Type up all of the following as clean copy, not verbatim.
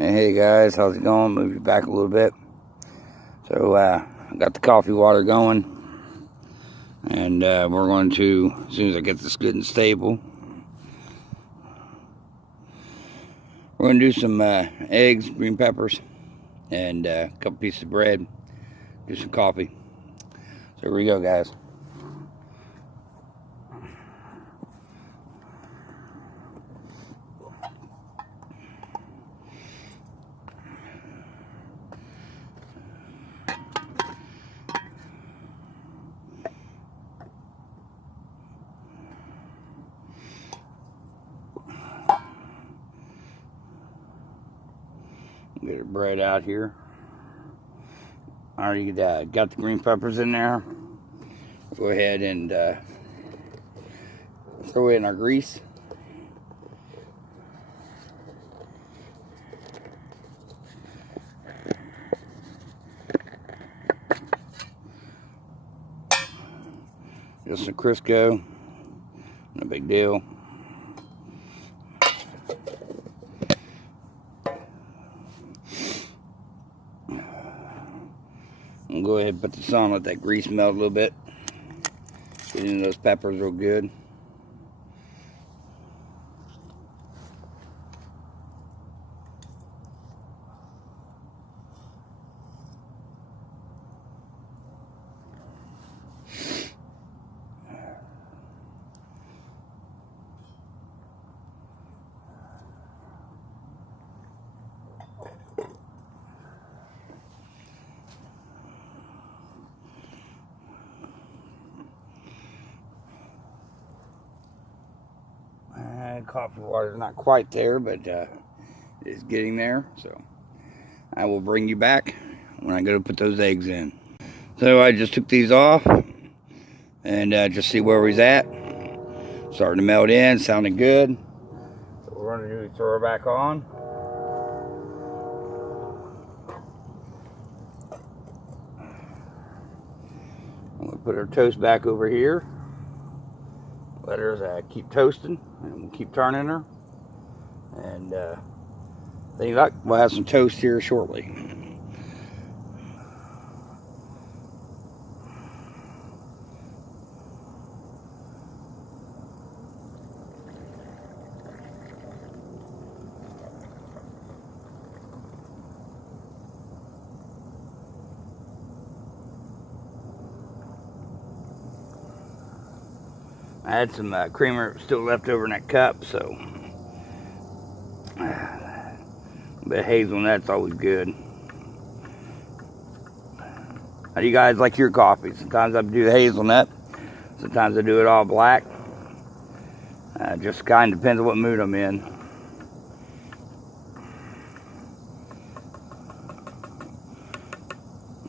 Hey guys, how's it going? Move you back a little bit. So I got the coffee water going, and we're going to, as soon as I get this good and stable, we're going to do some eggs, green peppers, and a couple pieces of bread, do some coffee. So here we go, guys. Get our bread out here. I already got the green peppers in there. Go ahead and throw in our grease. Just a Crisco, no big deal. I'm gonna go ahead and put this on, let that grease melt a little bit. Get into those peppers real good. Coffee water is not quite there, but it's getting there. So I will bring you back when I go to put those eggs in. So I just took these off and just see where we's at. Starting to melt in, sounding good. So we're going to do is throw her back on. I'm going to put our toast back over here. Let her keep toasting, and we'll keep turning her. And any luck, we'll have some toast here shortly. I had some creamer still left over in that cup, so a bit of hazelnut's always good. How do you guys like your coffee? Sometimes I do the hazelnut, sometimes I do it all black. Just kind of depends on what mood I'm in.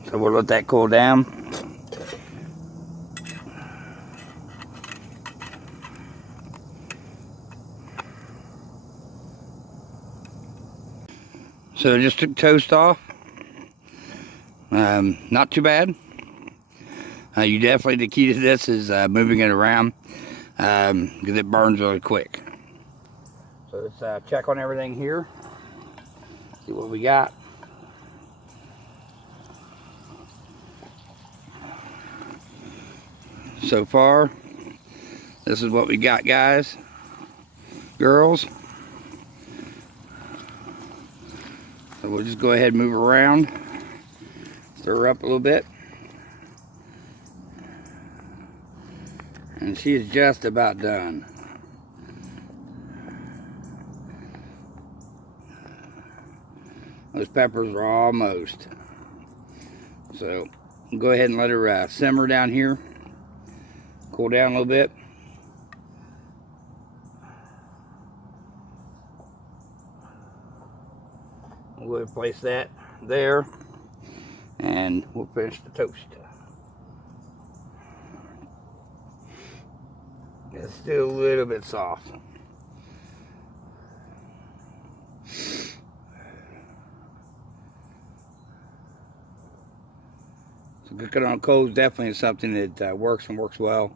So we'll let that cool down. So I just took toast off. Not too bad. You definitely, the key to this is moving it around because it burns really quick. So let's check on everything here. See what we got. So far, this is what we got, guys, girls. So we'll just go ahead and move around, stir her up a little bit. And she is just about done. Those peppers are almost. So go ahead and let her simmer down here. Cool down a little bit. We'll go ahead and place that there, and we'll finish the toast. It's still a little bit soft. So cooking on coals definitely is something that works and works well.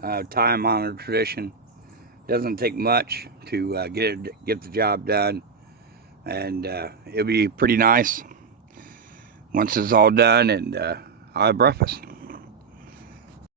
Time-honored tradition. Doesn't take much to get the job done. and it'll be pretty nice once it's all done, and I'll have breakfast.